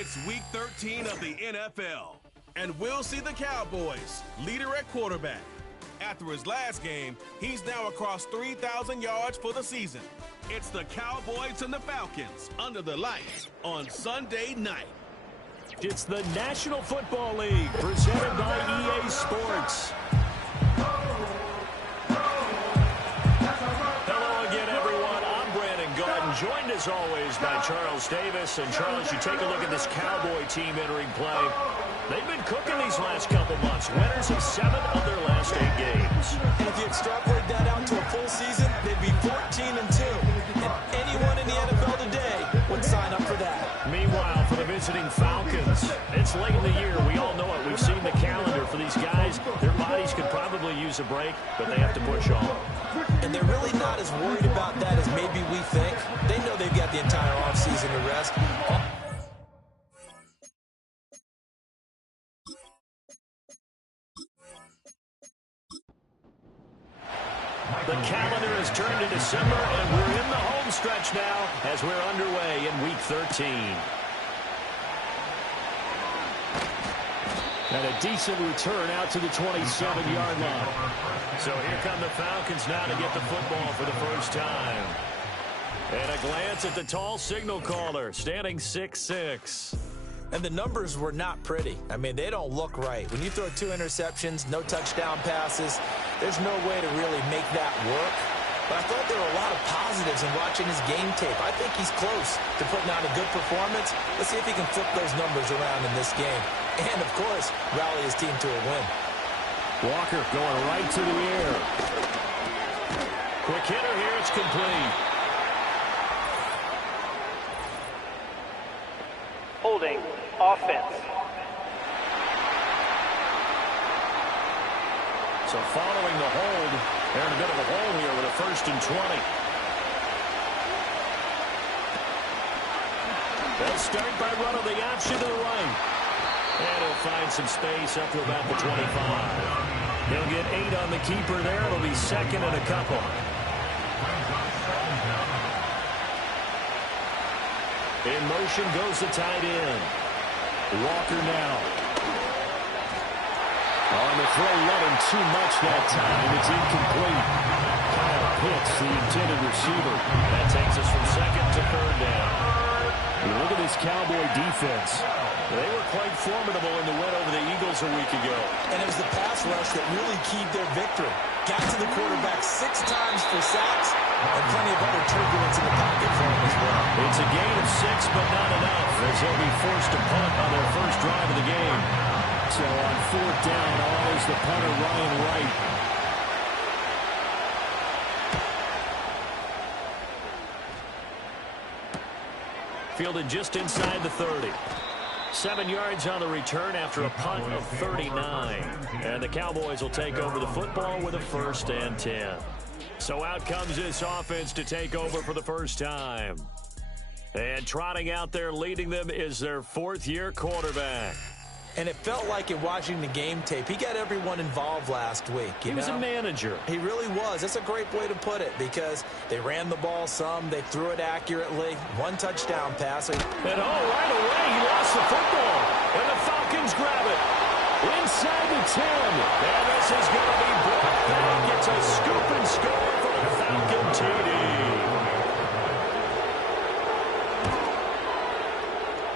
It's week 13 of the NFL, and we'll see the Cowboys, leader at quarterback. After his last game, he's now across 3,000 yards for the season. It's the Cowboys and the Falcons under the lights on Sunday night. It's the National Football League presented by EA Sports. Joined as always by Charles Davis. And Charles, you take a look at this Cowboy team entering play. They've been cooking these last couple months. Winners of 7 of their last 8 games. And if you extrapolate that out to a full season, they'd be 14-2. And anyone in the NFL today would sign up for that. Meanwhile, for the visiting Falcons, it's late in the year. We all know it. We've seen the calendar for these guys. Their bodies could probably use a break, but they have to push on. And they're really not as worried about that as maybe we think. They know they've got the entire offseason to rest. The calendar has turned to December, and we're in the home stretch now as we're underway in Week 13. And a decent return out to the 27-yard line. So here come the Falcons now to get the football for the first time. And a glance at the tall signal caller, standing 6'6". And the numbers were not pretty. I mean, they don't look right. When you throw 2 interceptions, no touchdown passes, there's no way to really make that work. But I thought there were a lot of positives in watching his game tape. I think he's close to putting out a good performance. Let's see if he can flip those numbers around in this game. And, of course, rally his team to a win. Walker going right to the air. Quick hitter here, it's complete. Holding offense. So following the hold, they're in a bit of a hole here with a 1st and 20. They'll start by running the option to the right. And he'll find some space up to about the 25. He'll get 8 on the keeper there. It'll be 2nd and a couple. In motion goes the tight end. Walker now. On the throw, not in too much that time. It's incomplete. Kyle Pitts, the intended receiver. That takes us from 2nd to 3rd down. You look at this Cowboy defense. They were quite formidable in the win over the Eagles a week ago. And it was the pass rush that really keyed their victory. Got to the quarterback 6 times for sacks and plenty of other turbulence in the pocket for him as well. It's a gain of 6, but not enough, as they'll be forced to punt on their first drive of the game. So on 4th down, always the punter Ryan Wright. Fielded just inside the 30. 7 yards on the return after a punt of 39. And the Cowboys will take over the football with a 1st and 10. So out comes this offense to take over for the first time. And trotting out there leading them is their 4th-year quarterback. And it felt like in watching the game tape, he got everyone involved last week. He was a manager. He really was. That's a great way to put it because they ran the ball some, they threw it accurately, 1 touchdown pass. And right away, he lost the football. And the Falcons grab it. Inside the 10. And this is going to be brought back. It's a scoop and score for the Falcon TD.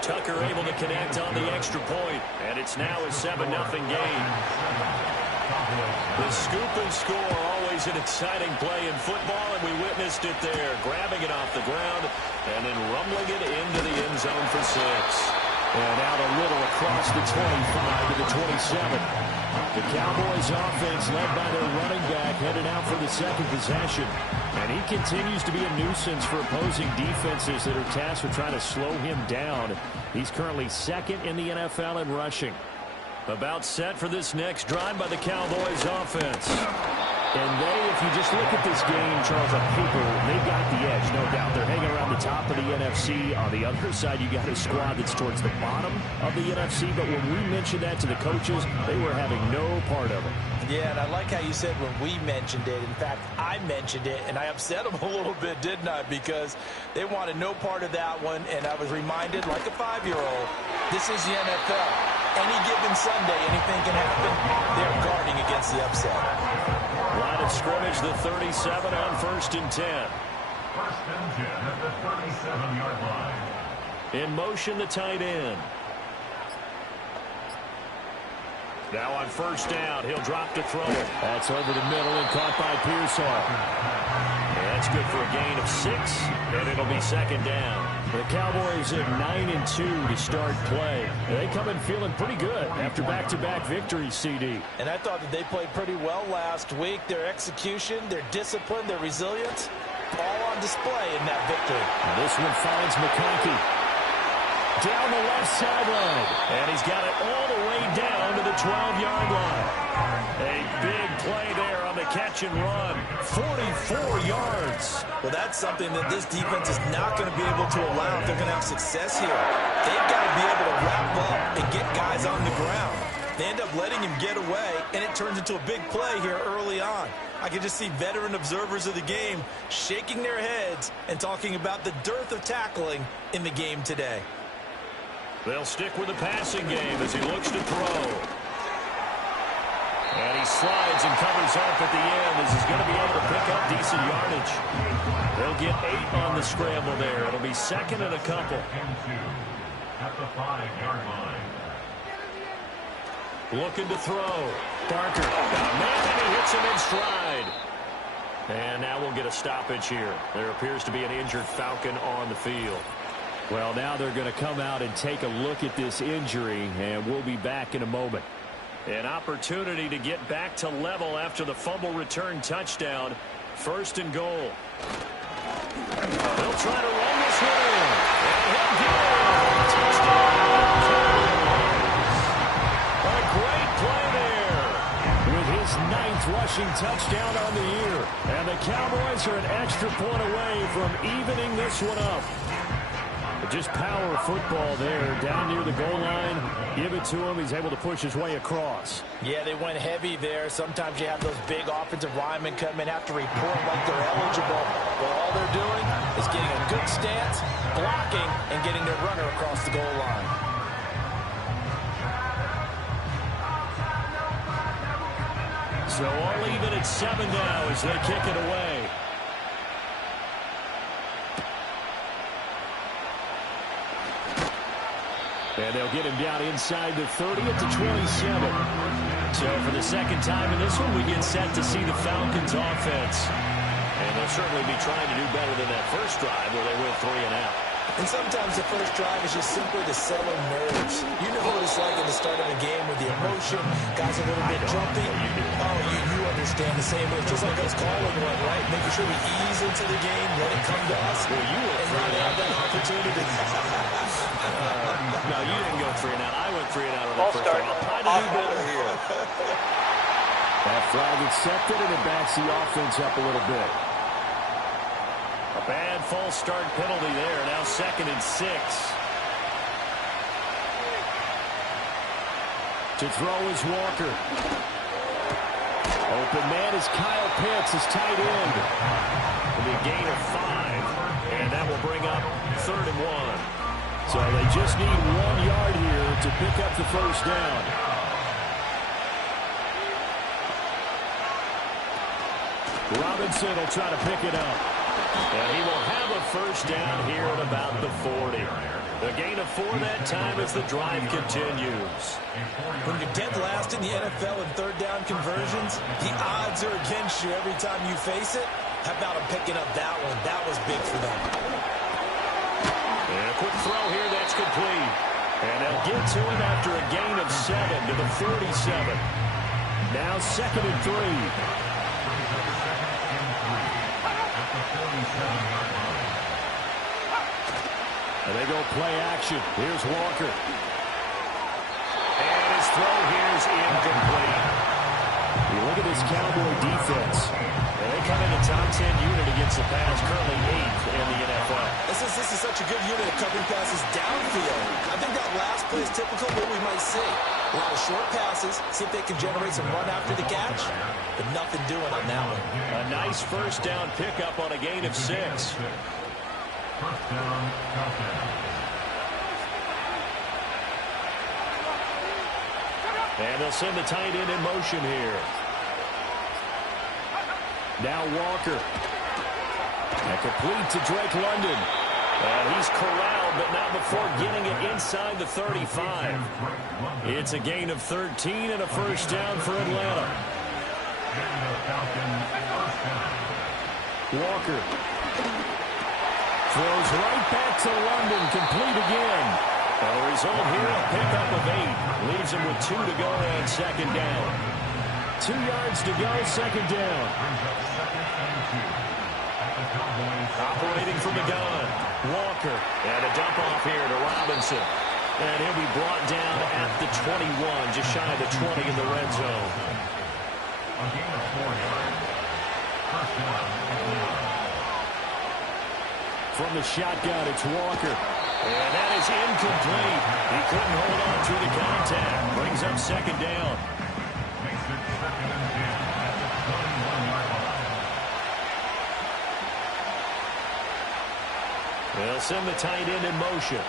Tucker able to connect on the extra point, and it's now a 7-0 game. The scoop and score, always an exciting play in football, and we witnessed it there, grabbing it off the ground and then rumbling it into the end zone for 6. And out a little across the 25 to the 27. The Cowboys offense led by their running back headed out for the 2nd possession. And he continues to be a nuisance for opposing defenses that are tasked with trying to slow him down. He's currently 2nd in the NFL in rushing. About set for this next drive by the Cowboys offense. And if you just look at this game, Charles, on paper, they've got the edge, no doubt. They're hanging around the top of the NFC. On the other side, you got a squad that's towards the bottom of the NFC. But when we mentioned that to the coaches, they were having no part of it. Yeah, and I like how you said when we mentioned it. In fact, I mentioned it, and I upset them a little bit, didn't I? Because they wanted no part of that one, and I was reminded, like a 5-year-old, this is the NFL. Any given Sunday, anything can happen. They're guarding against the upset. Line of scrimmage, the 37 on 1st and 10. 1st and 10 at the 37-yard line. In motion, the tight end. Now on 1st down, he'll drop to throw it. That's over the middle and caught by Pearsall. That's good for a gain of 6, and it'll be 2nd down. The Cowboys at 9-2 to start play. They come in feeling pretty good after back-to-back victories, CD. And I thought that they played pretty well last week. Their execution, their discipline, their resilience, all on display in that victory. Now this one finds McConkey. Down the left sideline. And he's got it all the way down to the 12-yard line. A big play there on the catch and run. 44 yards. Well, that's something that this defense is not going to be able to allow if they're going to have success here. They've got to be able to wrap up and get guys on the ground. They end up letting him get away, and it turns into a big play here early on. I can just see veteran observers of the game shaking their heads and talking about the dearth of tackling in the game today. They'll stick with the passing game as he looks to throw. And he slides and covers up at the end as he's going to be able to pick up decent yardage. They'll get 8 on the scramble there. It'll be 2nd and a couple. At the 5-yard line. Looking to throw. Barker. Man, and he hits him in stride. And now we'll get a stoppage here. There appears to be an injured Falcon on the field. Well, now they're going to come out and take a look at this injury, and we'll be back in a moment. An opportunity to get back to level after the fumble return touchdown. 1st and goal. They'll try to run this one in. And he'll get it. Touchdown. A great play there. With his 9th rushing touchdown on the year. And the Cowboys are an extra point away from evening this one up. Just power football there, down near the goal line. Give it to him. He's able to push his way across. Yeah, they went heavy there. Sometimes you have those big offensive linemen come in, have to report like they're eligible. But all they're doing is getting a good stance, blocking, and getting their runner across the goal line. So all even at 7 now as they kick it away. And they'll get him down inside the 30 at the 27. So for the 2nd time in this one, we get set to see the Falcons offense. And they'll certainly be trying to do better than that first drive where they went 3 and out. And sometimes the first drive is just simply to settle nerves. You know what it's like at the start of a game with the emotion, guys a little bit jumpy. Oh, you understand the same way. Just like us calling one, right? Making sure we ease into the game, let it come to us. Well, you went and now they have that opportunity. No, you didn't go 3 and out. I went 3 and out on the False first start. one. I'll try to do better here. That flag accepted, and it backs the offense up a little bit. A bad false start penalty there. Now 2nd and 6. To throw is Walker. Open man is Kyle Pitts, his tight end. It'll be a gain of 5, and that will bring up 3rd and 1. So they just need 1 yard here to pick up the first down. Robinson will try to pick it up. And he will have a first down here at about the 40. The gain of 4 that time as the drive continues. When you're dead last in the NFL in 3rd down conversions, the odds are against you every time you face it. How about him picking up that one? That was big for them. And a quick throw here, that's complete. And they'll get to him after a gain of 7 to the 47. Now 2nd and 3. And they go play action. Here's Walker. And his throw here is incomplete. You look at this Cowboy defense. And they come in a top 10 unit against the pass, currently 8th in the NFL. This is such a good unit of covering passes downfield. I think that last play is typical of what we might see. A lot of short passes, see if they can generate some run after the catch, but nothing doing on that one. A nice first down pickup on a gain of 6. First down, Falcons. And they'll send the tight end in motion here. Now Walker. And complete to Drake London. And he's corralled, but not before getting it inside the 35. It's a gain of 13 and a first down for Atlanta. Walker throws right back to London, complete again. And the result here, a pickup of 8. Leaves him with 2 to go on second down. 2 yards to go, second down. Operating from the gun, Walker. And a dump off here to Robinson. And he'll be brought down at the 21, just shy of the 20 in the red zone. A gain of 4 yards. First down, Atlanta. From the shotgun, it's Walker. And that is incomplete. He couldn't hold on through the contact. Brings up second down. Makes it 2nd and 10 at the 21-yard line. They'll send the tight end in motion.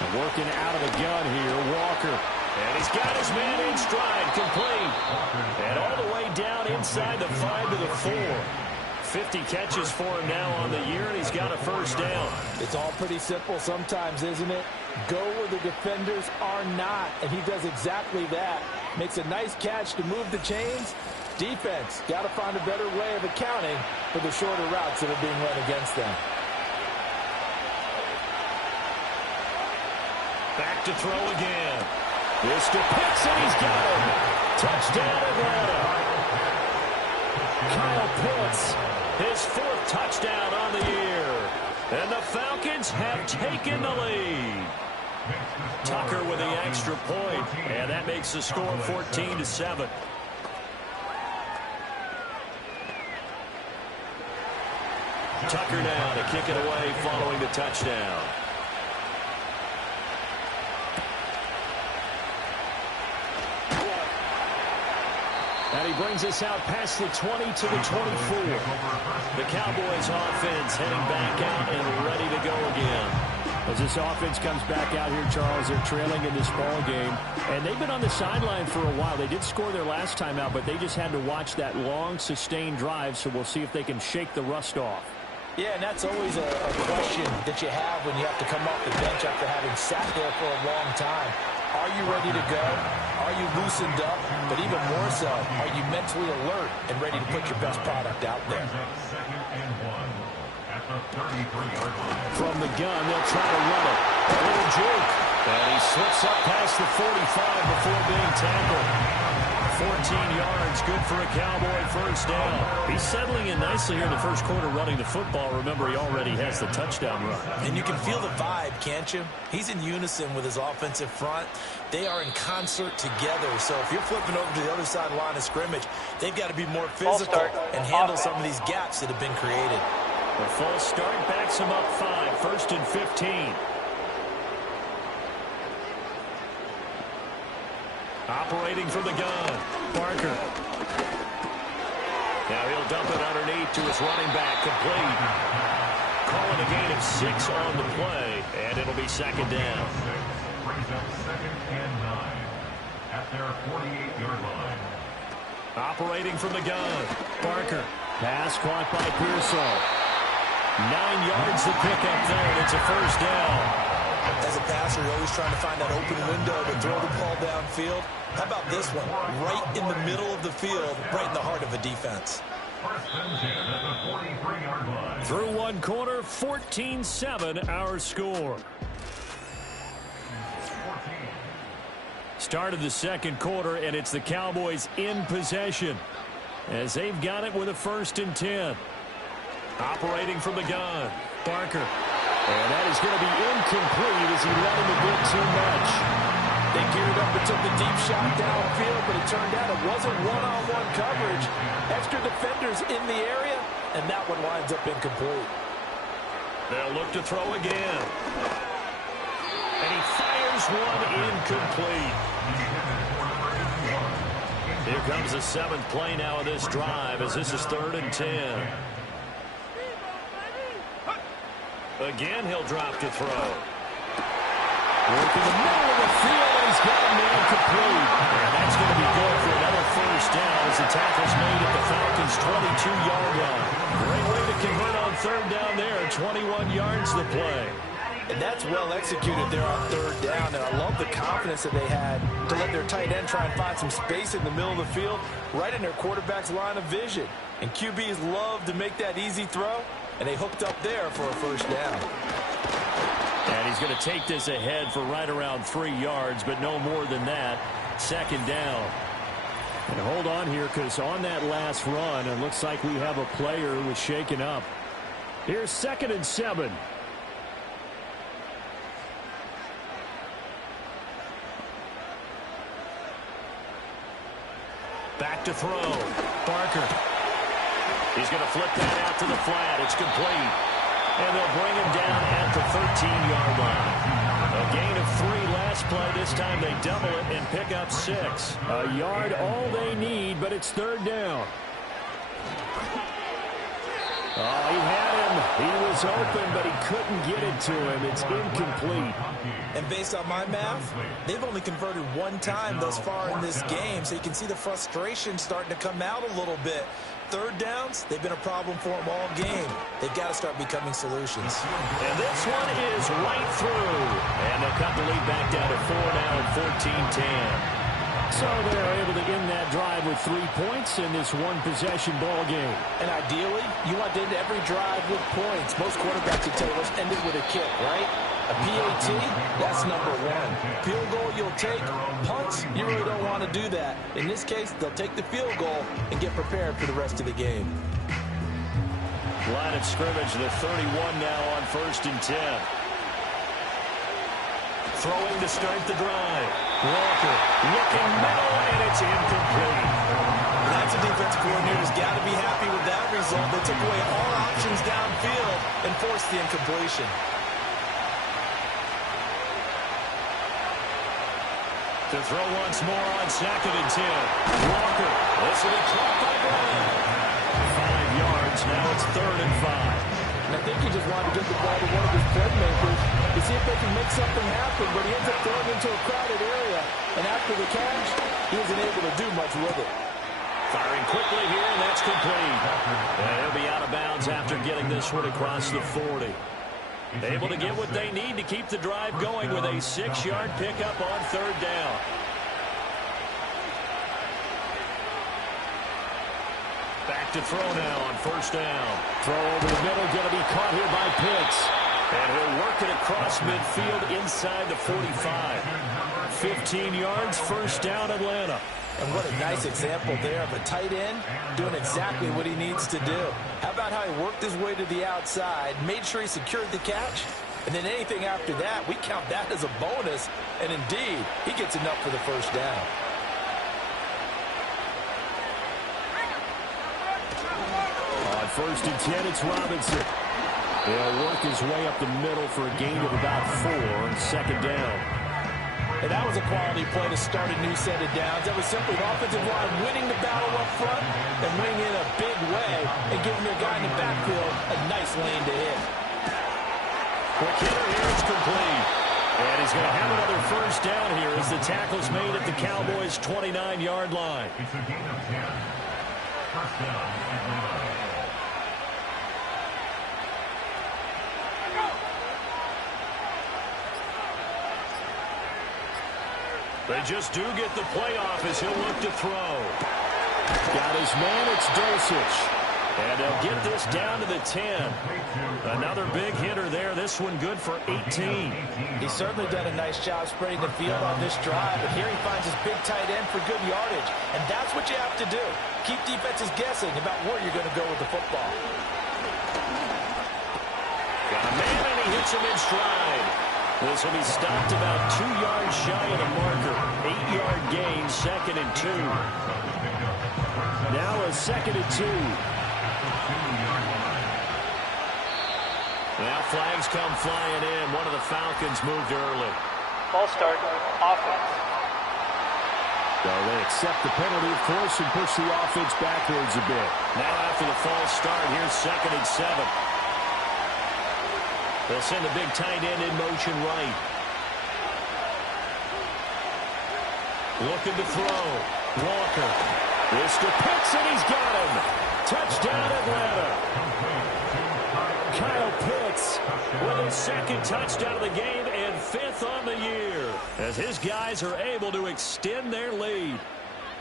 And working out of the gun here, Walker. And he's got his man in stride, complete. And all the way down inside the 5 to the 4. 50 catches for him now on the year, and he's got a first down. It's all pretty simple sometimes, isn't it? Go where the defenders are not, and he does exactly that. Makes a nice catch to move the chains. Defense, got to find a better way of accounting for the shorter routes that are being run against them. Back to throw again. This to Pitts, and he's got him. Touchdown, Atlanta. Kyle Pitts, his 4th touchdown on the year. And the Falcons have taken the lead. Tucker with the extra point, and that makes the score 14-7. Tucker now to kick it away following the touchdown. And he brings us out past the 20 to the 24. The Cowboys offense heading back out and ready to go again. As this offense comes back out here, Charles, they're trailing in this ball game. And they've been on the sideline for a while. They did score their last time out, but they just had to watch that long, sustained drive. So we'll see if they can shake the rust off. Yeah, and that's always a question that you have when you have to come off the bench after having sat there for a long time. Are you ready to go? Are you loosened up? But even more so, are you mentally alert and ready to put your best product out there? From the gun, they'll try to run it. A little juke. And he slips up past the 45 before being tackled. 14 yards, good for a Cowboy first down. He's settling in nicely here in the first quarter running the football. Remember, he already has the touchdown run. And you can feel the vibe, can't you? He's in unison with his offensive front. They are in concert together. So if you're flipping over to the other side line of scrimmage, they've got to be more physical and handle some of these gaps that have been created. The false start backs him up 5, 1st and 15. Operating from the gun, Parker. Now he'll dump it underneath to his running back, complete. Calling a gain of 6 on the play, and it'll be second down. Brings up 2nd and 9 at their 48-yard line. Operating from the gun, Parker. Pass caught by Pearsall. 9 yards to pick up there, and it's a first down. As a passer, you're always trying to find that open window to throw the ball downfield. How about this one? Right in the middle of the field, right in the heart of a defense. First and 10 at the 43-yard line. Through one quarter, 14-7 our score. 14. Start of the second quarter, and it's the Cowboys in possession as they've got it with a 1st and 10. Operating from the gun, Parker. And that is going to be incomplete as he let him a bit too much. They geared up and took the deep shot downfield, but it turned out it wasn't one-on-one coverage. Extra defenders in the area, and that one winds up incomplete. They'll look to throw again. And he fires one incomplete. Here comes the 7th play now of this drive as this is 3rd and 10. Again, he'll drop to throw. Working the middle of the field, and he's got a man complete. And that's going to be good for another first down as the tackle's made at the Falcons' 22-yard line. Great way to convert on 3rd down there. 21 yards the play. And that's well executed there on 3rd down, and I love the confidence that they had to let their tight end try and find some space in the middle of the field, right in their quarterback's line of vision. And QBs love to make that easy throw, and they hooked up there for a first down. And he's going to take this ahead for right around 3 yards, but no more than that. 2nd down. And hold on here, because on that last run, it looks like we have a player who was shaken up. Here's 2nd and 7. Back to throw. Barker. He's going to flip that out to the flat. It's complete. And they'll bring him down at the 13-yard line. A gain of 3 last play. This time they double it and pick up 6. A yard all they need, but it's 3rd down. Oh, he had him. He was open, but he couldn't get it to him. It's incomplete. And based on my math, they've only converted 1 time thus far in this game, so you can see the frustration starting to come out a little bit. 3rd downs, they've been a problem for them all game. They've got to start becoming solutions. And this one is right through. And they'll cut the lead back down to 4 now at 14-10. So they're able to end that drive with 3 points in this one-possession ball game. And ideally, you want to end every drive with points. Most quarterbacks would tell us ended with a kick, right? A PAT, that's number 1. Field goal you'll take. Punts, you really don't want to do that. In this case, they'll take the field goal and get prepared for the rest of the game. Line of scrimmage, the 31 now on 1st and 10. Throwing to start the drive. Walker looking middle, and it's incomplete. That's a defensive coordinator's got to be happy with that result. They took away all options downfield and forced the incompletion. To throw once more on 2nd and 10. Walker, this will be caught by Brown. 5 yards, now it's 3rd and 5. And I think he just wanted to get the ball to one of his playmakers to see if they can make something happen, but he ends up throwing into a crowded area. And after the catch, he wasn't able to do much with it. Firing quickly here, and that's complete. And he'll be out of bounds after getting this one across the 40. Able to get what they need to keep the drive going with a 6-yard pickup on 3rd down. Back to throw now on 1st down. Throw over the middle, going to be caught here by Pitts. And he'll work it across midfield inside the 45. 15 yards, 1st down, Atlanta. And what a nice example there of a tight end doing exactly what he needs to do. How about how he worked his way to the outside, made sure he secured the catch, and then anything after that, we count that as a bonus. And indeed, he gets enough for the 1st down. On 1st and 10, it's Robinson. He'll work his way up the middle for a gain of about 4 on 2nd down. And that was a quality play to start a new set of downs. That was simply the offensive line winning the battle up front and winning in a big way and giving their guy in the backfield a nice lane to hit. Quick hitter here, it's complete. And he's going to have another 1st down here as the tackle's made at the Cowboys' 29-yard line. It's a gain of 10. 1st down. They just do get the playoff as he'll look to throw. Got his man, it's Dulcich. And they'll get this down to the 10. Another big hitter there. This one good for 18. He's certainly done a nice job spreading the field on this drive, but here he finds his big tight end for good yardage. And that's what you have to do. Keep defenses guessing about where you're going to go with the football. Got a man, and he hits him in stride. This will be stopped about 2 yards shy of the marker. 8-yard gain, 2nd and 2. Now a 2nd and 2. Now flags come flying in. One of the Falcons moved early. False start, offense. So they accept the penalty, of course, and push the offense backwards a bit. Now after the false start, here's 2nd and 7. They'll send the big tight end in motion right. Looking to throw. Walker. Mr. Pitts, and he's got him. Touchdown, Atlanta. Kyle Pitts with his 2nd touchdown of the game and 5th on the year, as his guys are able to extend their lead.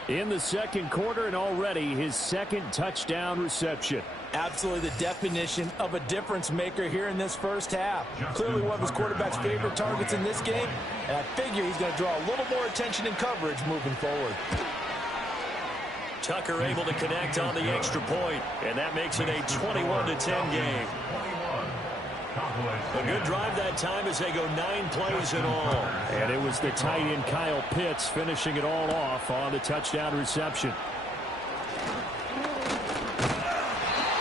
In the 2nd quarter, and already his 2nd touchdown reception. Absolutely the definition of a difference maker here in this first half. Clearly one of his quarterback's favorite targets in this game, and I figure he's going to draw a little more attention and coverage moving forward. Tucker able to connect on the extra point, and that makes it a 21-10 game. A good drive that time as they go 9 plays in all. And it was the tight end Kyle Pitts finishing it all off on the touchdown reception.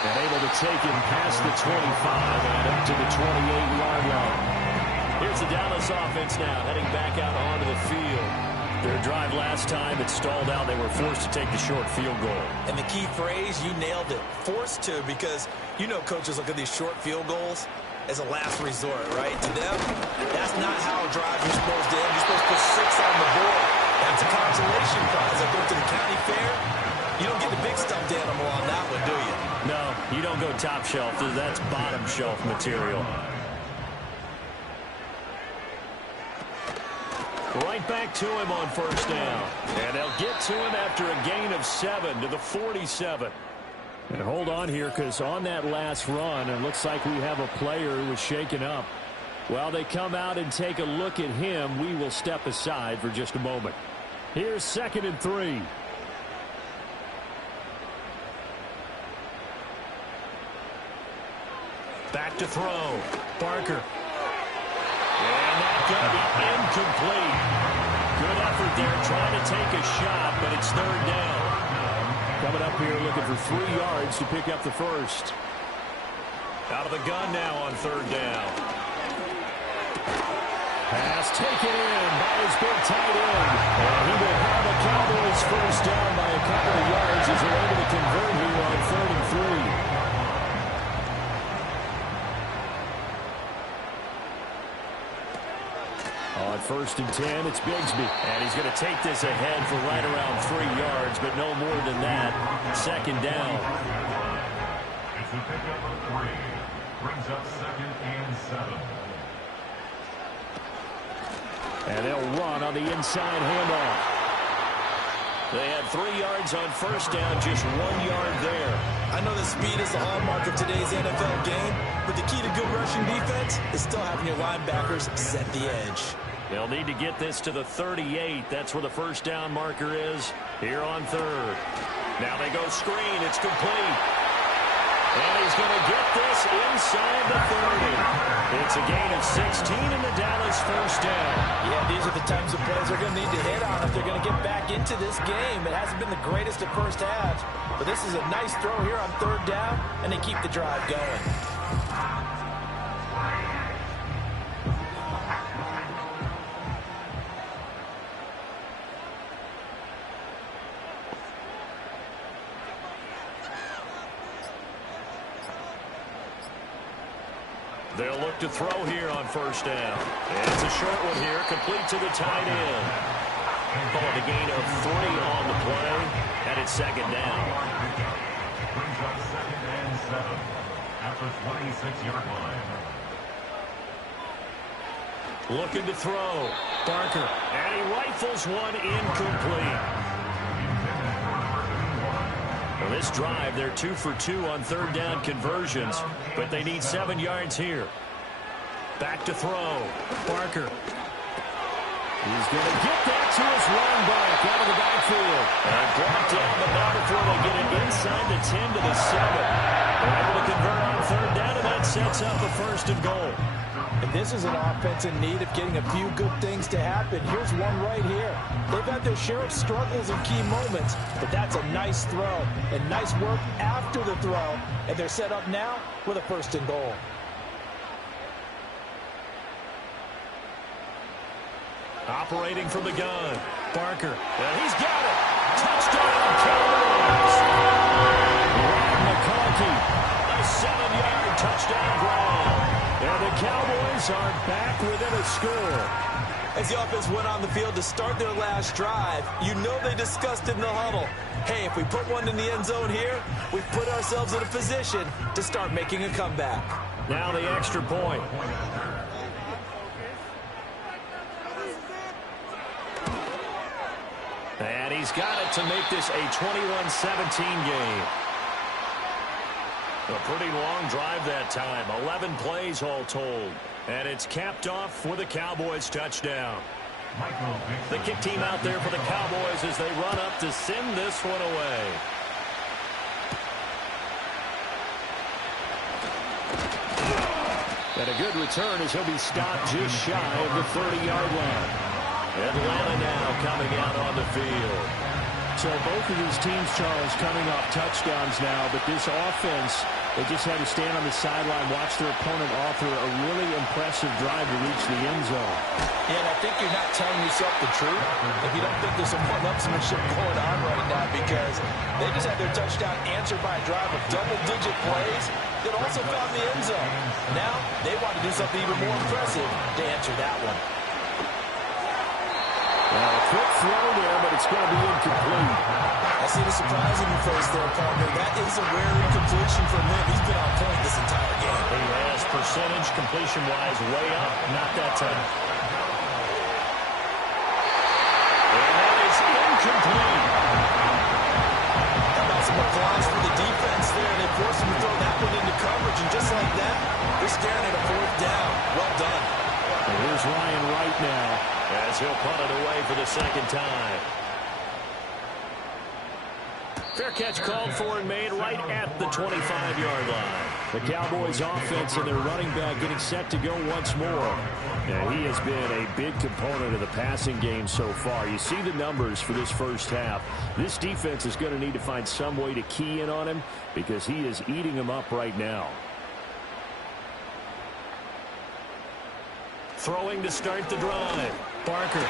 And able to take him past the 25 and up to the 28-yard line. Here's the Dallas offense now heading back out onto the field. Their drive last time, it stalled out. They were forced to take the short field goal. And the key phrase, you nailed it, forced to, because you know coaches look at these short field goals as a last resort, right? To them, that's not how a drive you're supposed to end. You're supposed to put 6 on the board. That's a consolation prize. I go to the county fair. You don't get the big stuffed animal on that one, do you? No, you don't go top shelf. That's bottom shelf material. Right back to him on 1st down. And they'll get to him after a gain of 7 to the 47. And hold on here, because on that last run, it looks like we have a player who was shaken up. While they come out and take a look at him, we will step aside for just a moment. Here's 2nd and 3. Back to throw. Barker. And that's going to be incomplete. Good effort there trying to take a shot, but it's 3rd down. Coming up here looking for 3 yards to pick up the first. Out of the gun now on 3rd down. Pass taken in by his big tight end. And he will have the Cowboys first down by a couple of yards as they're able to convert here on 3rd and 3. On 1st and 10, it's Bigsby. And he's going to take this ahead for right around 3 yards, but no more than that. 2nd down. It's a pickup of 3. Brings up 2nd and 7. And they'll run on the inside handoff. They had 3 yards on 1st down, just 1 yard there. I know that speed is the hallmark of today's NFL game, but the key to good rushing defense is still having your linebackers set the edge. They'll need to get this to the 38. That's where the 1st down marker is here on 3rd. Now they go screen. It's complete. And he's going to get this inside the 30. It's a gain of 16 in the Dallas 1st down. Yeah, these are the types of plays they're going to need to hit on if they're going to get back into this game. It hasn't been the greatest of first halves, but this is a nice throw here on 3rd down, and they keep the drive going. They'll look to throw here on 1st down. And it's a short one here, complete to the tight end. Calling a gain of 3 on the play, and it's 2nd down. Brings up 2nd and 7 at the 26-yard line. Looking to throw. Barker. And he rifles one incomplete. Well, this drive, they're 2 for 2 on 3rd down conversions, but they need 7 yards here. Back to throw. Barker. He's going to get that to his running back out of the backfield. And brought down, but not before they get it inside the 10 to the 7. They're able to convert on 3rd down, and that sets up a 1st and goal. And this is an offense in need of getting a few good things to happen. Here's one right here. They've had their share of struggles in key moments, but that's a nice throw and nice work after the throw. And they're set up now with a 1st and goal. Operating from the gun, Barker. And he's got it. Touchdown, Cowboys. McConkey, a 7-yard touchdown grab. And the Cowboys are back within a score. As the offense went on the field to start their last drive, you know they discussed in the huddle, hey, if we put one in the end zone here, we've put ourselves in a position to start making a comeback. Now the extra point. And he's got it to make this a 21-17 game. A pretty long drive that time. 11 plays all told. And it's capped off with a Cowboys touchdown. The kick team out there for the Cowboys as they run up to send this one away. And a good return as he'll be stopped just shy of the 30-yard line. Atlanta now coming out on the field. So both of these teams, Charles, coming off touchdowns now, but this offense, they just had to stand on the sideline, watch their opponent author a really impressive drive to reach the end zone. Yeah, and I think you're not telling yourself the truth if you don't think there's some one-upsmanship going on right now, because they just had their touchdown answered by a drive of double-digit plays that also found the end zone. Now they want to do something even more impressive to answer that one. Well, a quick throw there, but it's going to be incomplete. I see the surprise in your face there, partner. That is a rare incompletion from him. He's been on point this entire game. He has percentage completion-wise way up, not that time. And that is incomplete. How about some applause for the defense there? They forced him to throw that one into coverage, and just like that, they're staring at a 4th down. Well done. And here's Ryan Wright now, as he'll punt it away for the 2nd time. Fair catch called for and made right at the 25-yard line. the Cowboys offense and their running back getting set to go once more. Now, he has been a big component of the passing game so far. You see the numbers for this first half. This defense is going to need to find some way to key in on him because he is eating them up right now. Throwing to start the drive. Barker.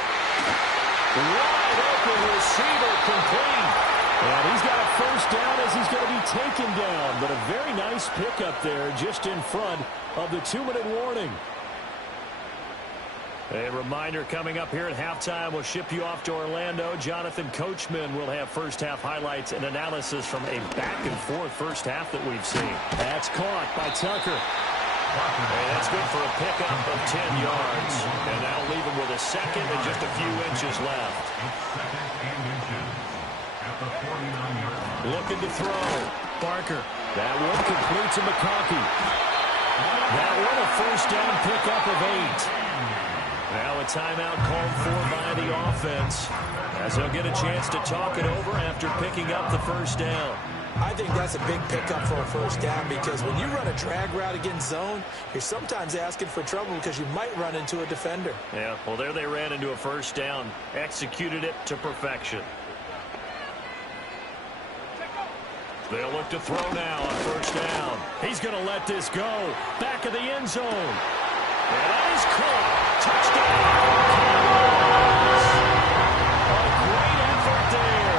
Wide open receiver complete. And he's got a first down as he's going to be taken down. But a very nice pickup there just in front of the 2-minute warning. A reminder coming up here at halftime. We'll ship you off to Orlando. Jonathan Coachman will have first half highlights and analysis from a back-and-forth first half that we've seen. That's caught by Tucker. And that's good for a pickup of 10 yards. And that'll leave him with a second and just a few inches left. Looking to throw. Barker. That one complete to McConkey. That one a first down pickup of 8. Now a timeout called for by the offense as they'll get a chance to talk it over after picking up the first down. I think that's a big pickup for a first down because when you run a drag route against zone, you're sometimes asking for trouble because you might run into a defender. Yeah, well, there they ran into a first down, executed it to perfection. They'll look to throw now on first down. He's going to let this go. Back of the end zone. And that is caught. Touchdown. A great effort there.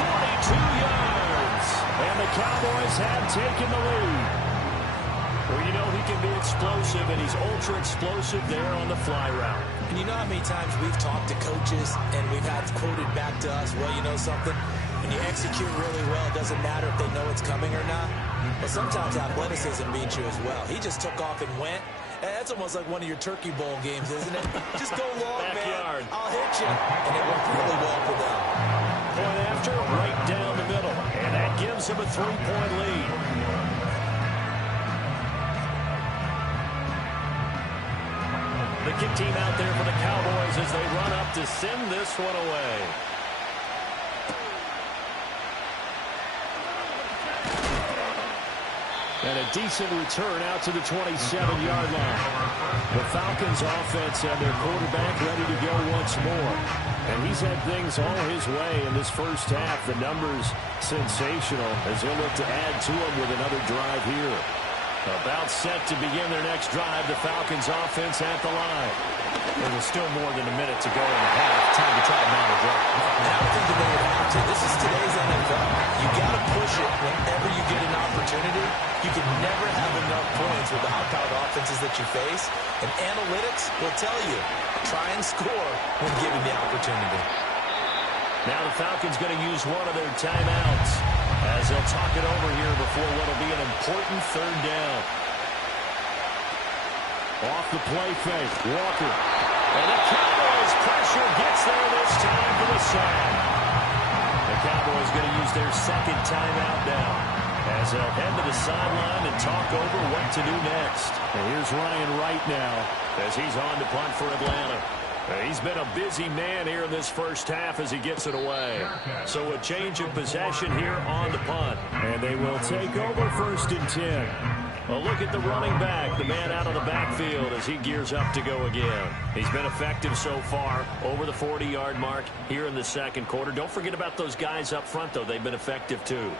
42 yards. And the Cowboys have taken the lead. Well, you know he can be explosive, and he's ultra-explosive there on the fly route. And you know how many times we've talked to coaches and we've had quoted back to us, well, you know something? When you execute really well, it doesn't matter if they know it's coming or not. But sometimes athleticism beats you as well. He just took off and went. And that's almost like one of your Turkey Bowl games, isn't it? Just go long, Backyard. man. I'll hit you. And it worked really well for them. Point after, right down the middle. And that gives him a 3-point lead. The kick team out there for the Cowboys as they run up to send this one away. And a decent return out to the 27-yard line. The Falcons offense and their quarterback ready to go once more. And he's had things all his way in this first half. The numbers sensational as he'll look to add to them with another drive here. About set to begin their next drive, the Falcons offense at the line. There's still more than a minute to go in the half. Time to try to mount a drive. And I'm thinking they would have to. This is today's NFL. You got to push it whenever you get an opportunity. You can never have enough points with the high-powered offenses that you face. And analytics will tell you, try and score when given the opportunity. Now the Falcons going to use one of their timeouts as they'll talk it over here before what will be an important third down. Off the play fake, Walker. And the Cowboys pressure gets there this time for the sack. The Cowboys going to use their second timeout now as they'll head to the sideline and talk over what to do next. And here's Ryan Wright now as he's on to punt for Atlanta. He's been a busy man here in this first half as he gets it away. So a change of possession here on the punt. And they will take over 1st and 10. A look at the running back, the man out of the backfield as he gears up to go again. He's been effective so far over the 40-yard mark here in the second quarter. Don't forget about those guys up front, though. They've been effective, too.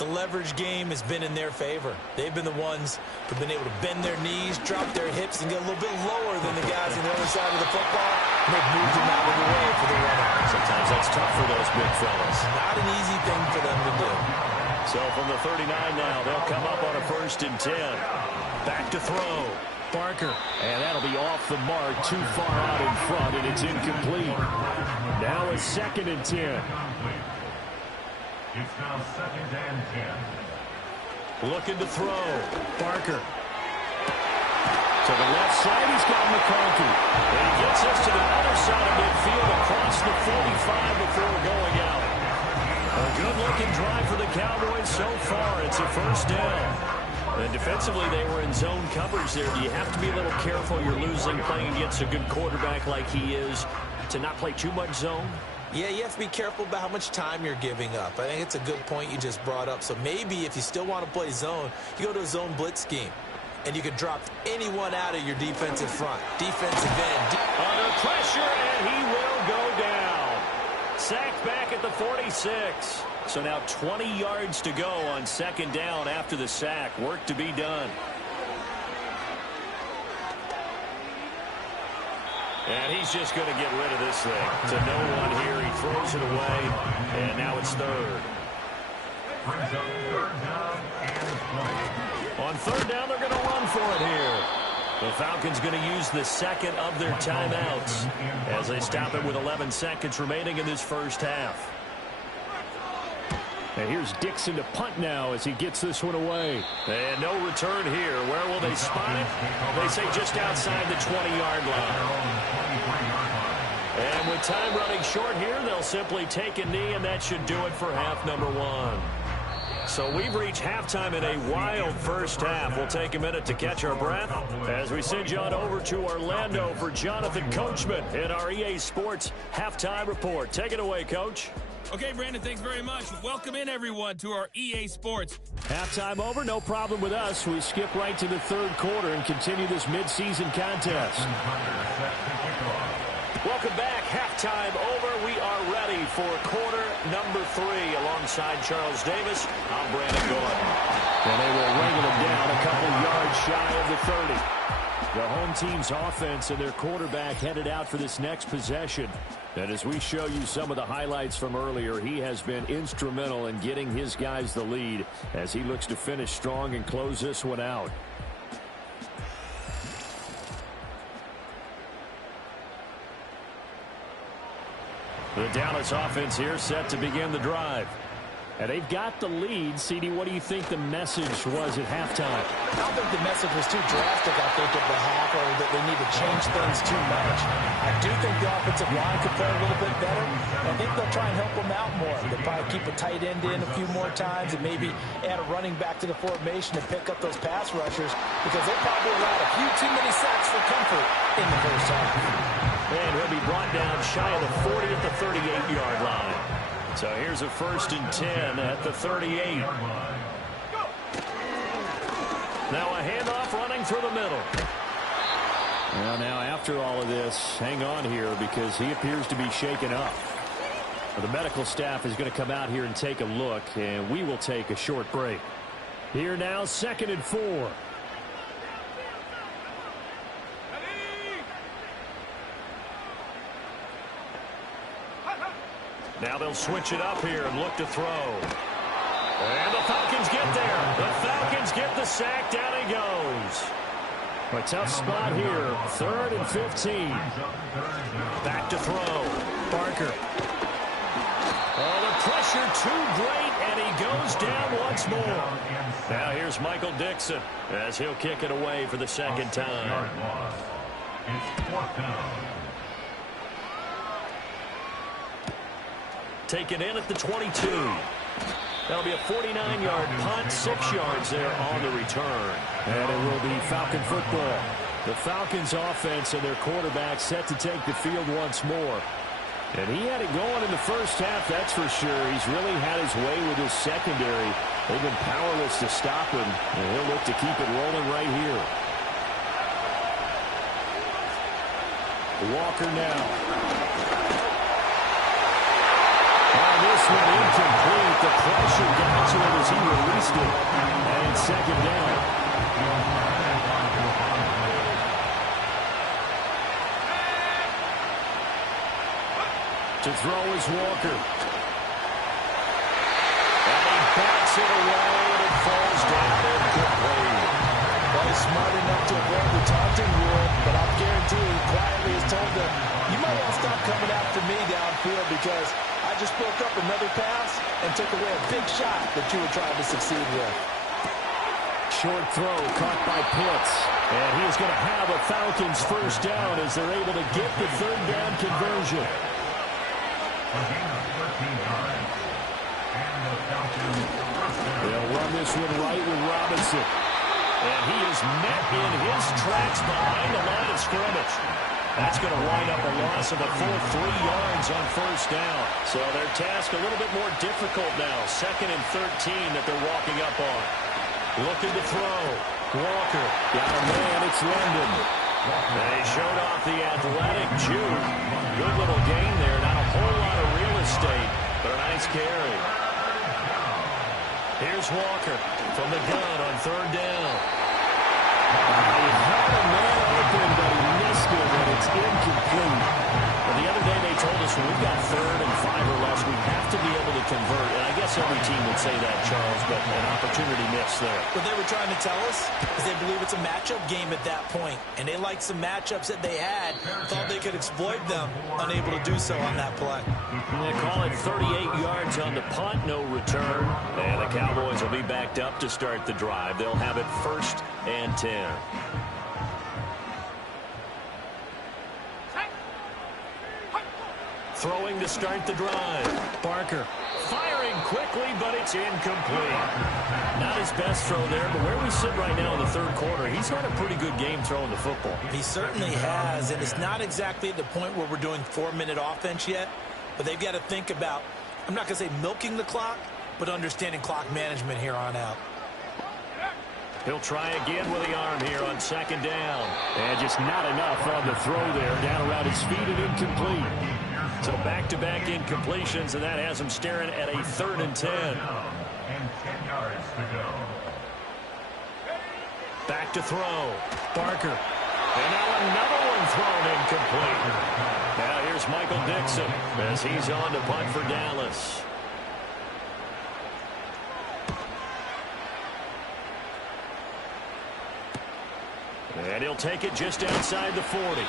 The leverage game has been in their favor. They've been the ones who've been able to bend their knees, drop their hips, and get a little bit lower than the guys on the other side of the football. And they've moved them out of the way for the run-out. Sometimes that's tough for those big fellas. Not an easy thing for them to do. So from the 39 now, they'll come up on a 1st and 10. Back to throw. Barker. And that'll be off the mark, too far out in front, and it's incomplete. Now a 2nd and 10. It's now 2nd and 10. Looking to throw. Barker. To the left side, he's got McConkey. And he gets us to the other side of midfield across the 45 before going out. A good-looking drive for the Cowboys so far. It's a 1st down. And defensively, they were in zone coverage there. Do you have to be a little careful? You're losing playing against a good quarterback like he is to not play too much zone? Yeah, you have to be careful about how much time you're giving up. I think it's a good point you just brought up. So maybe if you still want to play zone, you go to a zone blitz scheme. And you can drop anyone out of your defensive front. Defensive end. Under pressure, and he will go down. Sacked back at the 46. So now 20 yards to go on 2nd down after the sack. Work to be done. And he's just going to get rid of this thing. To no one here. He throws it away. And now it's 3rd. On 3rd down, they're going to run for it here. The Falcons going to use the 2nd of their timeouts as they stop it with 11 seconds remaining in this first half. And here's Dixon to punt now as he gets this one away. And no return here. Where will they spot it? They say just outside the 20-yard line. And with time running short here, they'll simply take a knee, and that should do it for half number 1. So we've reached halftime in a wild first half. We'll take a minute to catch our breath as we send you on over to Orlando for Jonathan Coachman in our EA Sports Halftime Report. Take it away, Coach. Okay, Brandon, thanks very much. Welcome in, everyone, to our EA Sports. Halftime over, no problem with us. We skip right to the 3rd quarter and continue this midseason contest. Welcome back. Halftime over. We are ready for quarter number 3 alongside Charles Davis. I'm Brandon Gordon. And they will wrangle him down a couple yards shy of the 30. The home team's offense and their quarterback headed out for this next possession. And as we show you some of the highlights from earlier, he has been instrumental in getting his guys the lead as he looks to finish strong and close this one out. The Dallas offense here set to begin the drive. And they've got the lead. CD, what do you think the message was at halftime? I don't think the message was too drastic, I think, at the half, or that they need to change things too much. I do think the offensive line could play a little bit better. I think they'll try and help them out more. They'll probably keep a tight end in a few more times and maybe add a running back to the formation to pick up those pass rushers because they probably allowed a few too many sacks for comfort in the first half. And he'll be brought down shy of the 40 at the 38-yard line. So here's a 1st and 10 at the 38. Now a handoff running through the middle. Well, now after all of this, hang on here because he appears to be shaken up. The medical staff is going to come out here and take a look, and we will take a short break. Here now, 2nd and 4. Now they'll switch it up here and look to throw. And the Falcons get there. The Falcons get the sack. Down he goes. A tough spot here. 3rd and 15. Back to throw. Barker. Oh, the pressure too great, and he goes down once more. Now here's Michael Dixon as he'll kick it away for the second time. It's 4th down. Taken in at the 22. That'll be a 49-yard punt, 6 yards there on the return. And it will be Falcon football. The Falcons offense and their quarterback set to take the field once more. And he had it going in the first half, that's for sure. He's really had his way with his secondary. They've been powerless to stop him, and he'll look to keep it rolling right here. Walker now. This one incomplete. The pressure got to him as he released it. And 2nd down. To throw is Walker. And he backs it away, and it falls down incomplete. Well, he's smart enough to avoid the taunting rule, but I'll guarantee he quietly has told them, you might want to stop coming after me downfield because I just broke up another pass and took away a big shot that you were trying to succeed with. Short throw caught by Pitts. And he is going to have a Falcons first down as they're able to get the 3rd down conversion. They'll run this one right with Robinson. And he is met in his tracks behind the line of scrimmage. That's going to wind up a loss of a full 3 yards on first down. So their task a little bit more difficult now. 2nd and 13 that they're walking up on. Looking to throw. Walker. Got a man. It's London. They showed off the athletic Jew. Good little gain there. Not a whole lot of real estate, but a nice carry. Here's Walker from the gun on 3rd down. He had a man open, but he missed it, and it's incomplete. Well, the other day they told us when we've got 3rd and 5 or less, we have to be able to convert. And I guess every team would say that, Charles, but an opportunity missed there. What they were trying to tell us is they believe it's a matchup game at that point, and they liked some matchups that they had, thought they could exploit them, unable to do so on that play. They call it 38 yards on the punt, no return. And the Cowboys will be backed up to start the drive. They'll have it 1st and 10. Throwing to start the drive. Barker firing quickly, but it's incomplete. Not his best throw there, but where we sit right now in the 3rd quarter, he's had a pretty good game throwing the football. He certainly has, and it's not exactly at the point where we're doing 4-minute offense yet, but they've got to think about, I'm not going to say milking the clock, but understanding clock management here on out. He'll try again with the arm here on 2nd down. And just not enough on the throw there. Down around his feet and incomplete. So back-to-back incompletions, and that has him staring at a 3rd and 10. And 10 yards to go. Back to throw. Barker. And now another one thrown incomplete. Now here's Michael Dixon as he's on to punt for Dallas. And he'll take it just outside the 40.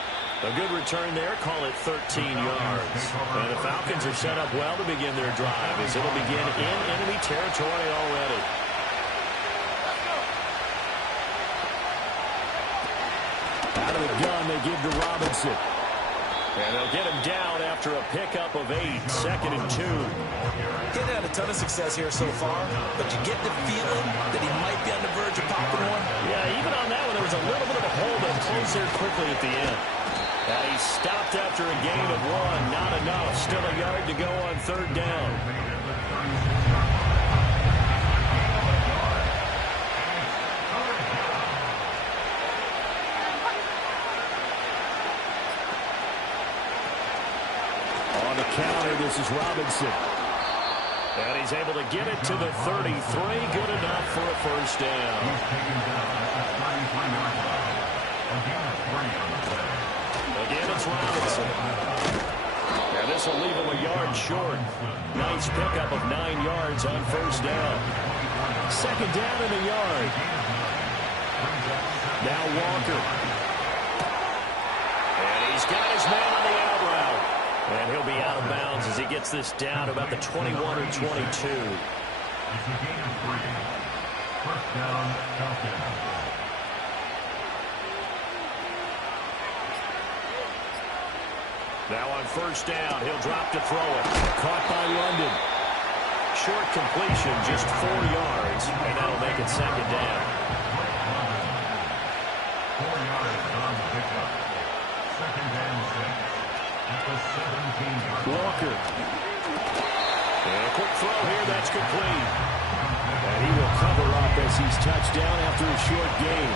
A good return there. Call it 13 yards. And the Falcons are set up well to begin their drive as it'll begin in enemy territory already. Out of the gun, they give to Robinson. And they'll get him down after a pickup of 8. 2nd and 2. He's had a ton of success here so far, but you get the feeling that he might be on the verge of popping one. Yeah, even on that one, there was a little bit of a hole that closed there quickly at the end. And he stopped after a gain of 1. Not enough. Still a yard to go on 3rd down. This is Robinson. And he's able to get it to the 33. Good enough for a first down. Again, it's Robinson. And this will leave him a yard short. Nice pickup of 9 yards on first down. Second down in the yard. Now Walker. And he's got his man on the out route. And he'll be out of bounds as he gets this down about the 21 or 22. It's a gain of 3. First down, Falcons. Now on first down, he'll drop to throw it. Caught by London. Short completion, just 4 yards, and that'll make it second down. 4 yards on the pickup. Second and 6. At the 17-yard line. Walker. And a quick throw here, that's complete. And he will cover up as he's touched down after a short gain.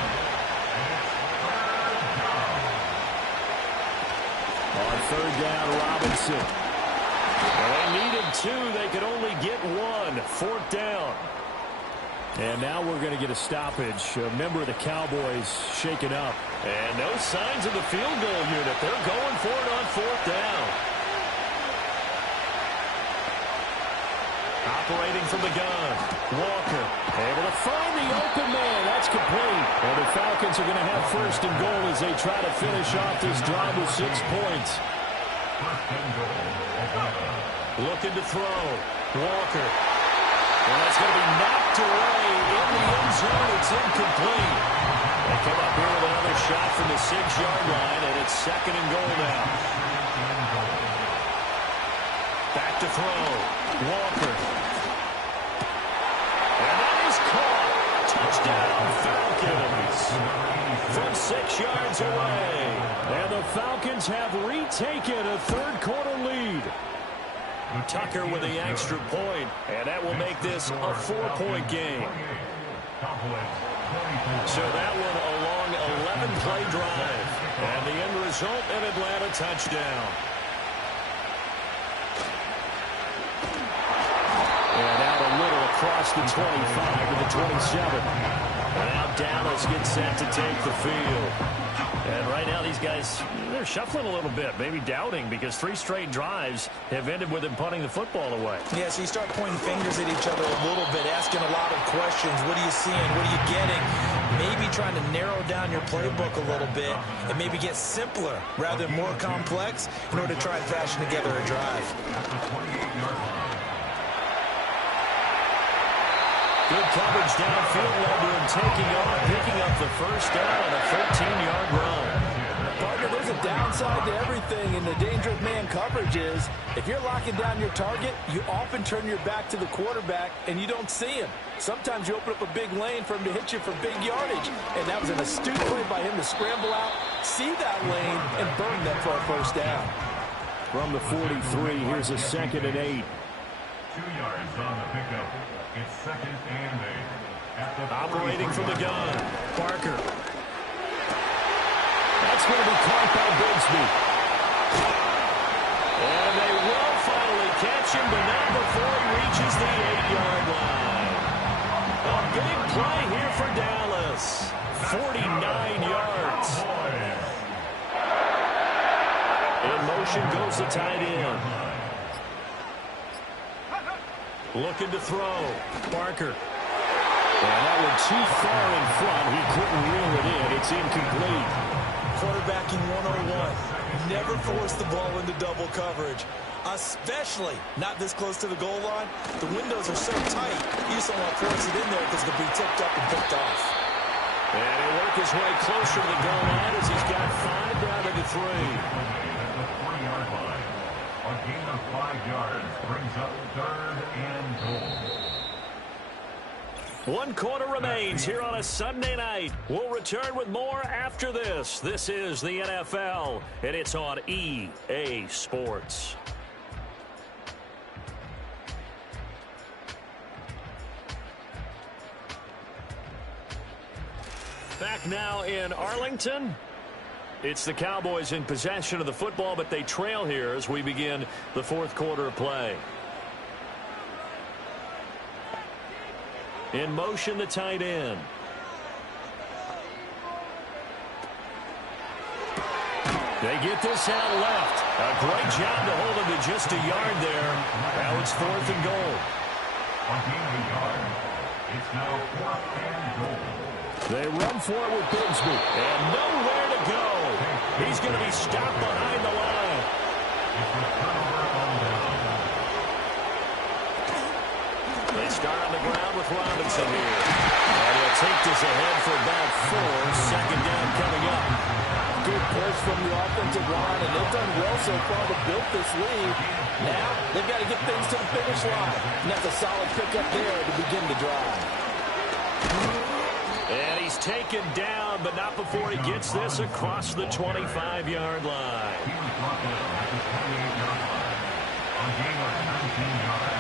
On third down, Robinson. Well, they needed 2. They could only get 1. Fourth down. And now we're going to get a stoppage. A member of the Cowboys shaken up. And no signs of the field goal unit. They're going for it on fourth down. Operating from the gun. Walker able to find the open man. That's complete. And the Falcons are going to have first and goal as they try to finish off this drive with 6 points. First and goal. Looking to throw. Walker. And that's going to be knocked away in the end zone. It's incomplete. They come up here with another shot from the 6-yard line, and it's second and goal now. Back to throw. Walker. And that is caught. Touchdown, Falcons. From 6 yards away. And the Falcons have retaken a third-quarter lead. Tucker with the extra point, and that will make this a 4-point game. So that one a long 11-play drive, and the end result, an Atlanta touchdown. And out a little across the 25 to the 27. And now Dallas gets set to take the field. And right now these guys, they're shuffling a little bit, maybe doubting, because 3 straight drives have ended with them punting the football away. Yeah, so you start pointing fingers at each other a little bit, asking a lot of questions. What are you seeing? What are you getting? Maybe trying to narrow down your playbook a little bit and maybe get simpler rather than more complex in order to try and fashion together a drive. Good coverage downfield, led to him taking off, picking up the first down on a 13-yard run. Partner, there's a downside to everything, and the danger of man coverage is if you're locking down your target, you often turn your back to the quarterback and you don't see him. Sometimes you open up a big lane for him to hit you for big yardage, and that was an astute play by him to scramble out, see that lane, and burn them for a first down. From the 43, here's a second and 8. 2 yards on the pickup. It's second and 8. Operating from the gun. Parker. That's going to be caught by Bigsby. And they will finally catch him, but not before he reaches the 8-yard line. A big play here for Dallas. 49 yards. In motion goes the tight end. Looking to throw. Parker. And that one too far in front. He couldn't reel it in. It's incomplete. Quarterbacking 101. Never force the ball into double coverage, especially not this close to the goal line. The windows are so tight, you just don't want to force it in there because it'll be tipped up and picked off. And he'll work his way closer to the goal line as he's got 5 down to the 3. At the 3-yard line. A gain of 5 yards brings up third and goal. 1 quarter remains here on a Sunday night. We'll return with more after this. This is the NFL, and it's on EA Sports. Back now in Arlington. It's the Cowboys in possession of the football, but they trail here as we begin the fourth quarter of play. In motion, the tight end. They get this out left. A great job to hold him to just a yard there. Now it's 4th and goal. It's now 4th and goal. They run for it with Bigsby. And nowhere to go. He's going to be stopped behind the line. They start on the ground with Robinson here. And he'll take this ahead for about 4. Second down coming up. Good push from the offensive line, and they've done well so far to build this lead. Now, they've got to get things to the finish line. And that's a solid pickup there to begin the drive. And he's taken down, but not before he gets this across the 25-yard line. He was brought down at the 28-yard line. On gain of 19 yards.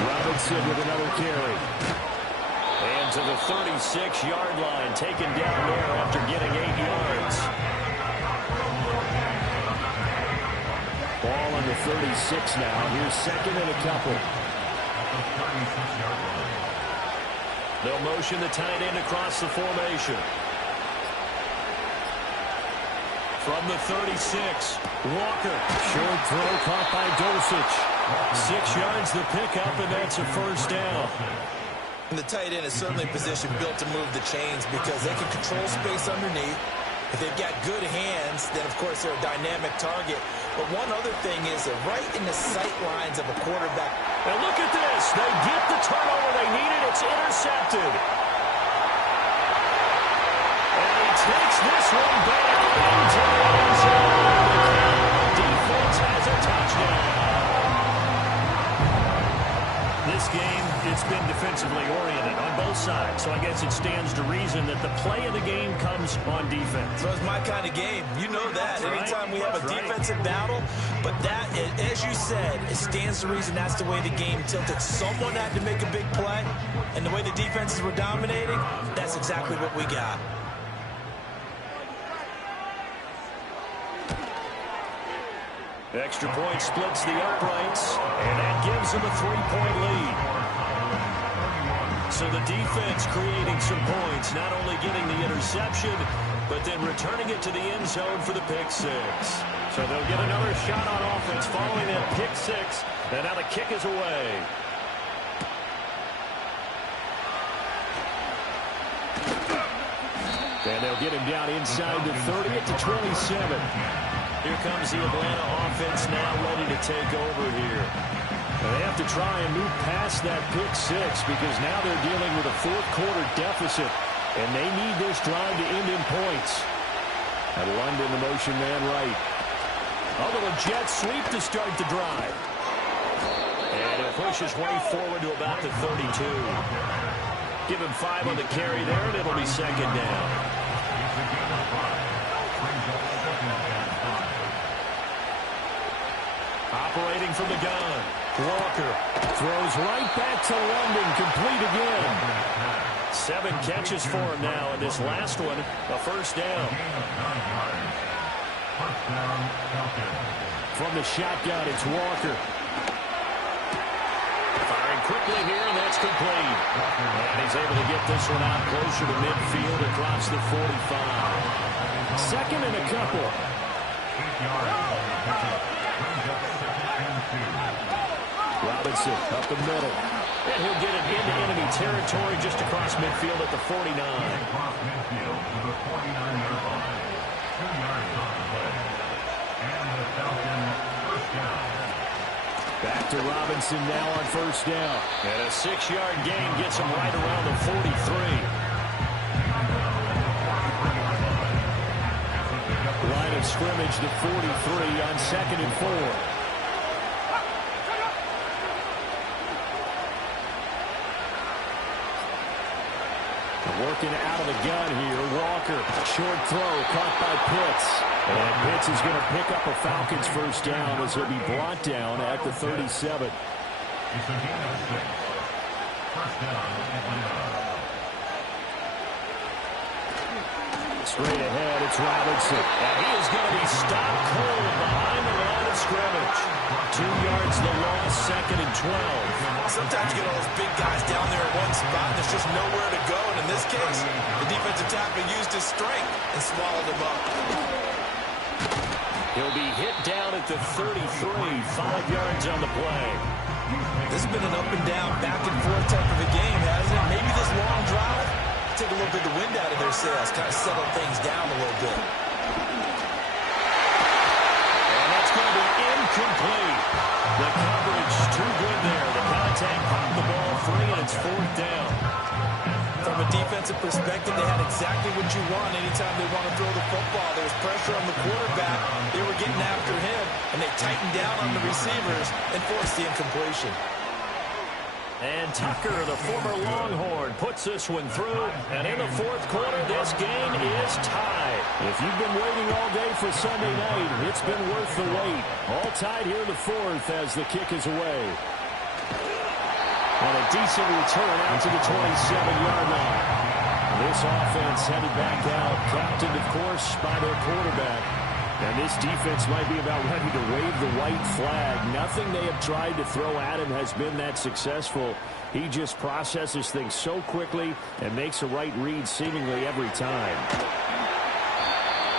Robinson with another carry. And to the 36-yard line, taken down there after getting 8 yards. Ball on the 36 now. Here's second and a couple. They'll motion the tight end across the formation. From the 36, Walker. Short throw caught by Dosich. 6 yards the pickup, and that's a first down. And the tight end is certainly a position built to move the chains because they can control space underneath. If they've got good hands, then, of course, they're a dynamic target. But one other thing is they're right in the sight lines of a quarterback. And look at this. They get the turnover they needed. It's intercepted. And he takes this one down into the end zone. Defense has a touchdown. This game, it's been defensively oriented on both sides, so I guess it stands to reason that the play of the game comes on defense. So it's my kind of game. You know that. Anytime we have a defensive battle, but that, as you said, it stands to reason that's the way the game tilted. Someone had to make a big play, and the way the defenses were dominating, that's exactly what we got. Extra point splits the uprights, and that gives them a 3-point lead. So the defense creating some points, not only getting the interception, but then returning it to the end zone for the pick six. So they'll get another shot on offense following that pick six, and now the kick is away. And they'll get him down inside the 30 at the 27. Here comes the Atlanta offense now ready to take over here. And they have to try and move past that pick six because now they're dealing with a fourth-quarter deficit, and they need this drive to end in points. And London, the motion man right. A little jet sweep to start the drive. And he'll push his way forward to about the 32. Give him 5 on the carry there, and it'll be second down. Operating from the gun. Walker throws right back to London, complete again. 7 catches for him now, and this last one, a first down. From the shotgun, it's Walker. Firing quickly here, and that's complete. And he's able to get this one out closer to midfield across the 45. Second and a couple. Robinson up the middle. And he'll get it into enemy territory just across midfield at the 49. Across midfield to the 49-yard line. 2 yards on the play. And the Falcon first down. Back to Robinson now on first down. And a 6-yard gain gets him right around the 43. Line of scrimmage to 43 on second and 4. Working out of the gun here, Walker. Short throw caught by Pitts. And Pitts is going to pick up a Falcons first down as he'll be brought down at the 37. It's a gain of 6. First down, Atlanta. Straight ahead, it's Robinson. And he is going to be stopped cold behind the line of scrimmage. 2 yards the loss, 2nd and 12. Sometimes you get all those big guys down there in one spot, and there's just nowhere to go. And in this case, the defensive tackle used his strength and swallowed him up. He'll be hit down at the 33, 5 yards on the play. This has been an up and down, back and forth type of a game, hasn't it? Maybe this long drive, take a little bit of the wind out of their sails, kind of settle things down a little bit. And that's going to be incomplete. The coverage too good there. The contact popped the ball free, and it's 4th down. From a defensive perspective, they had exactly what you want anytime they want to throw the football. There was pressure on the quarterback. They were getting after him, and they tightened down on the receivers and forced the incompletion. And Tucker, the former Longhorn, puts this one through. And in the 4th quarter, this game is tied. If you've been waiting all day for Sunday night, it's been worth the wait. All tied here in the 4th as the kick is away. And a decent return out to the 27-yard line. This offense headed back out, captained, of course, by their quarterback. And this defense might be about ready to wave the white flag. Nothing they have tried to throw at him has been that successful. He just processes things so quickly and makes a right read seemingly every time.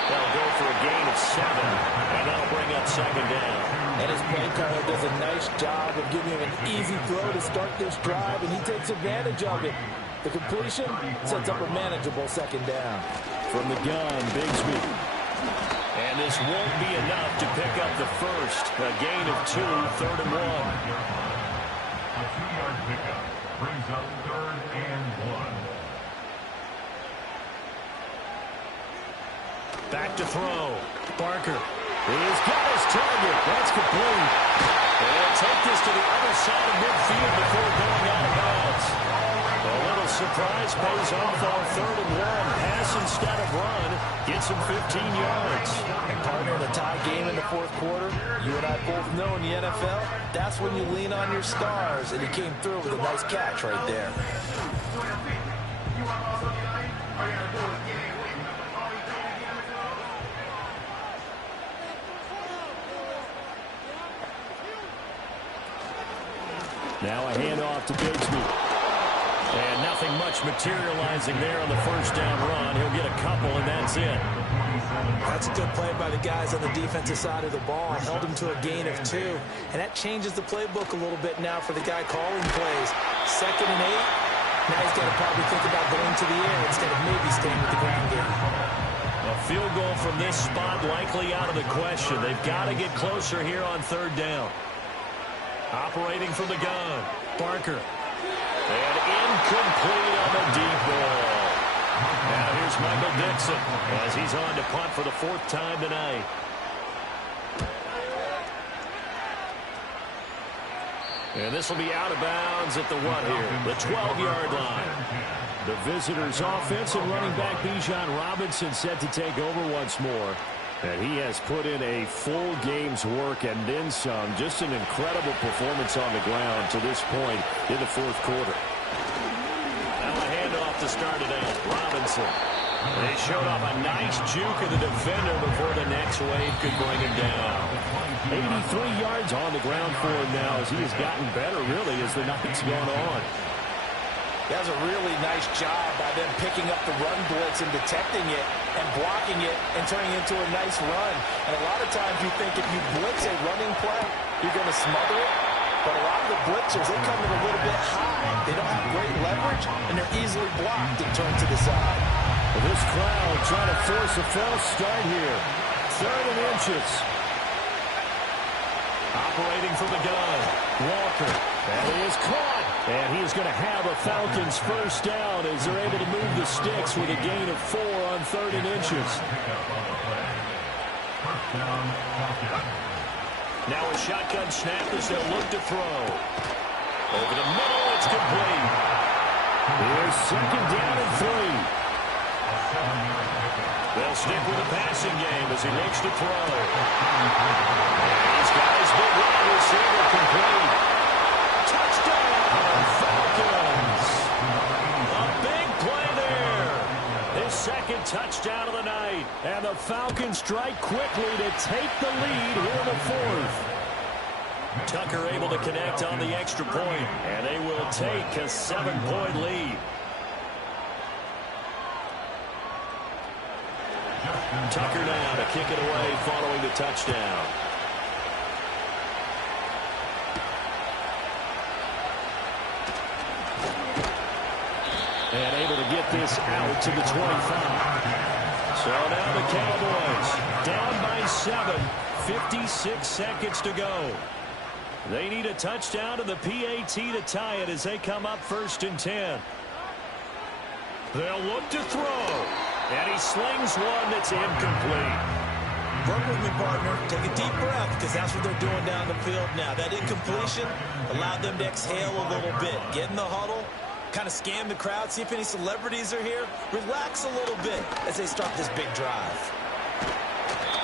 They'll go for a gain of 7, and that'll bring up 2nd down. And his play caller does a nice job of giving him an easy throw to start this drive, and he takes advantage of it. The completion sets up a manageable 2nd down. From the gun, Bigsby. And this won't be enough to pick up the first. A gain of 2, 3rd and 1. A 2-yard pickup brings up 3rd and 1. Back to throw. Barker. He's got his target. That's complete. And they'll take this to the other side of midfield before going out of bounds. A little surprise pays off on 3rd and 1. Pass instead of run. Gets him 15 yards. And partner, in a tie game in the 4th quarter, you and I both know in the NFL, that's when you lean on your stars. And he came through with a nice catch right there. Now a handoff to Bigsby. And nothing much materializing there on the 1st down run. He'll get a couple, and that's it. That's a good play by the guys on the defensive side of the ball. Held him to a gain of 2. And that changes the playbook a little bit now for the guy calling plays. 2nd and 8. Now he's got to probably think about going to the air instead of maybe staying with the ground game. A field goal from this spot likely out of the question. They've got to get closer here on 3rd down. Operating from the gun. Barker. And incomplete on the deep ball. Now here's Michael Dixon as he's on to punt for the 4th time tonight. And this will be out of bounds at the what here? The 12-yard line. The visitors' offense and running back Bijan Robinson set to take over once more. And he has put in a full game's work and then some. Just an incredible performance on the ground to this point in the 4th quarter. Now a handoff to start it out. Robinson. They showed off a nice juke of the defender before the next wave could bring him down. 83 yards on the ground for him now as he has gotten better, really, as the night's gone on. That was a really nice job by them picking up the run blitz and detecting it and blocking it and turning it into a nice run. And a lot of times you think if you blitz a running play, you're going to smother it. But a lot of the blitzers, they come in a little bit high. They don't have great leverage, and they're easily blocked and turned to the side. Well, this crowd trying to force a false start here. 3rd and inches. Operating from the gun. Walker. That is caught. And he's going to have a Falcons 1st down as they're able to move the sticks with a gain of 4 on 3rd and inches. Now a shotgun snap as they'll look to throw. Over the middle, it's complete. Here's 2nd down and 3. They'll stick with the passing game as he looks to throw. He's got his big wide receiver complete. Touchdown, Falcons. A big play there. His 2nd touchdown of the And the Falcons strike quickly to take the lead here in the fourth. Tucker able to connect on the extra point, and they will take a 7-point lead. Tucker now to kick it away following the touchdown. And able to get this out to the 25. So now the Cowboys down by 7, 56 seconds to go. They need a touchdown to the PAT to tie it as they come up 1st and 10. They'll look to throw. And he slings one that's incomplete. Work with me, partner. Take a deep breath, because that's what they're doing down the field now. That incompletion allowed them to exhale a little bit. Get in the huddle, kind of scan the crowd, see if any celebrities are here. Relax a little bit as they start this big drive.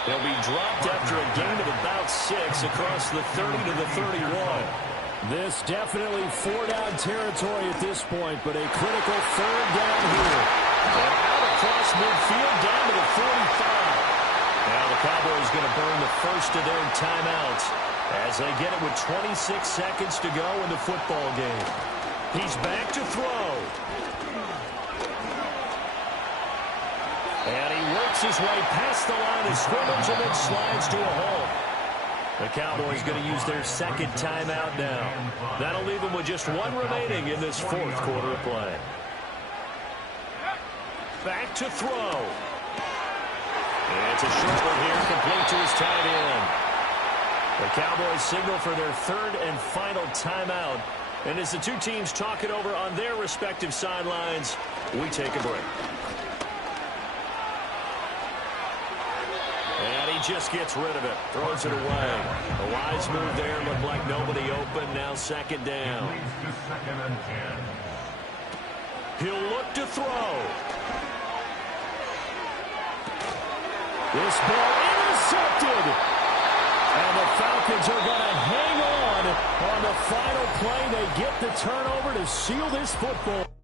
They'll be dropped after a gain of about 6 across the 30 to the 31. This definitely 4-down territory at this point, but a critical 3rd down here. And out across midfield down to the 45. Now the Cowboys going to burn the first of their timeouts as they get it with 26 seconds to go in the football game. He's back to throw. And he works his way past the line of scrimmage and then slides to a hole. The Cowboys going to use their 2nd timeout now. That'll leave them with just 1 remaining in this 4th quarter of play. Back to throw. And it's a short one here, complete to his tight end. The Cowboys signal for their 3rd and final timeout. And as the two teams talk it over on their respective sidelines, we take a break. And he just gets rid of it, throws it away. A wise move there, looked like nobody open, now 2nd down. He'll look to throw. This ball intercepted. And the Falcons are going to hang on the final play. They get the turnover to seal this football.